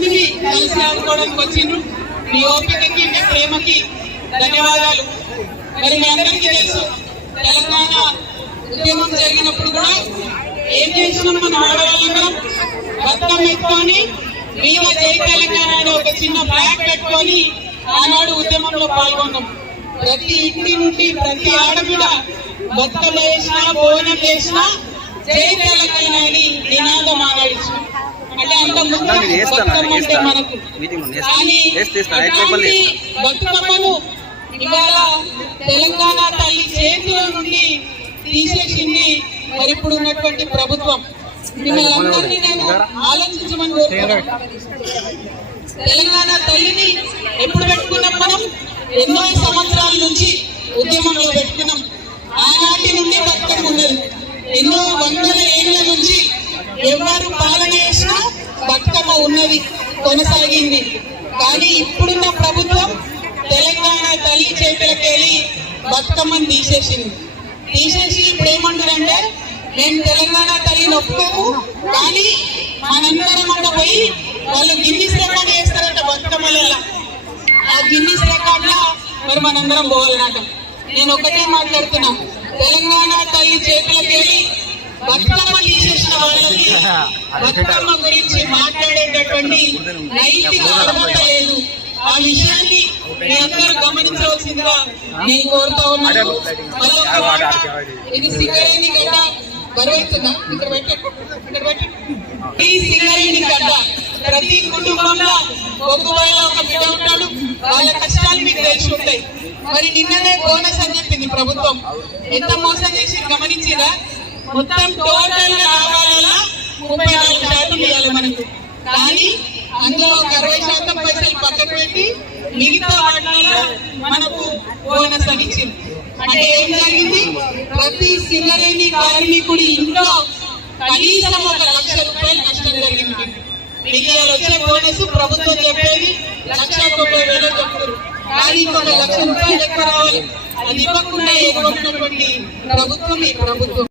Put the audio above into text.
మందిని కలిసి ఆడుకోవడానికి వచ్చిండ్రు. మీ ఓపికకి మీ ప్రేమకి ధన్యవాదాలు. మరి మీ అందరికీ తెలుసు, తెలంగాణ ఉద్యమం జరిగినప్పుడు కూడా ఏం చేసినాం మన ఆడవాళ్ళందరం బతుకమ్మ ఎత్తుకొని మీద జై తెలంగాణ అనే ఒక చిన్న ఫ్లాగ్ పెట్టుకొని ఆనాడు ఉద్యమంలో పాల్గొన్నాం. ప్రతి ఇంటి నుండి ప్రతి ఆడబిడ బతుకమ్మ వేసినా బోనం వేసినా జై తెలంగాణ అని నినాదం ఆడాడించు. అంటే అంత ముందు బతుకమ్మ అంటే మనకు, కానీ అట్లాంటి బతుకమ్మను ఇవాళ తెలంగాణ తల్లి చేతిలో నుండి తీసేసింది మరి ఇప్పుడు ఉన్నటువంటి ప్రభుత్వం. మిమ్మల్ని అందరినీ నేను ఆలోచించమని కోరుతున్నాను. తెలంగాణ తల్లిని ఎప్పుడు పెట్టుకున్నాం మనం? ఎన్నో సంవత్సరాల నుంచి ఉద్యమంలో పెట్టుకున్నాం. ఆనాటి నుండి బతుకమ్మ ఉన్నది. ఎన్నో వందల ఏళ్ల నుంచి ఎవరు పాలన చేసినా బతుకమ్మ ఉన్నది, కొనసాగింది. కానీ ఇప్పుడున్న ప్రభుత్వం తెలంగాణ తల్లి చేతులకెళ్ళి బతుకమ్మని తీసేసింది. తీసేసి ఇప్పుడు ఏమంటారంటే, మేము తెలంగాణ తల్లిని ఒప్పుకోము, కానీ మనందరం అక్కడ పోయి వాళ్ళు గిన్నిస్ రికార్డ్ చేస్తారట బతుకమ్మలలో. ఆ గిన్నిస్ రికార్డ్ లో మరి మనందరం పోవాలన్నట. నేను ఒకటే మాట్లాడుతున్నా, తెలంగాణ తల్లి చేతులకెళ్ళి బతుకమ్మ తీసేసిన వాళ్ళకి బతుకమ్మ గురించి మాట్లాడేటటువంటి నైతిక అర్హత లేదు. ఆ విషయాన్ని మీ అందరూ గమనించవలసిందిగా నేను కోరుతా ఉన్నాను. ఇది సింగరేణి గడ్డ బరువెత్తుందా? ఇక్కడ పెట్టండి. ఈ సింగరేణి గడ్డ ప్రతి కుటుంబంలో ఒకవేళ ఒక బిడ్డ ఉంటాడు. వాళ్ళ కష్టాలు మీకు తెలిసి ఉంటాయి. మరి నిన్ననే బోనస్ అని చెప్పింది ప్రభుత్వం. ఎంత మోసం చేసి గమనించిరా? మొత్తం టోటల్ ఆదాయాల 34% ఇవ్వాలి మనకు. కానీ అందులో ఒక 60% పైసలు పక్కకు పెట్టి మిగతా వాటిలో మనకు బోనస్ అని ఇచ్చింది. అంటే ఏం జరిగింది? ప్రతి సింగరేణి కార్మికుడి ఇంట్లో కనీసం 1 లక్ష రూపాయలు నష్టం జరిగింది. మీకు వచ్చే బోనస్ ప్రభుత్వం చెప్పేది 1,90,000 చెప్తారు. కానీ ఇంకొక 1,00,000 రూపాయలు ఎక్కువ రావాలి. అది ఇవ్వకుండా ఎదుర్కొన్నటువంటి ప్రభుత్వం ఈ ప్రభుత్వం.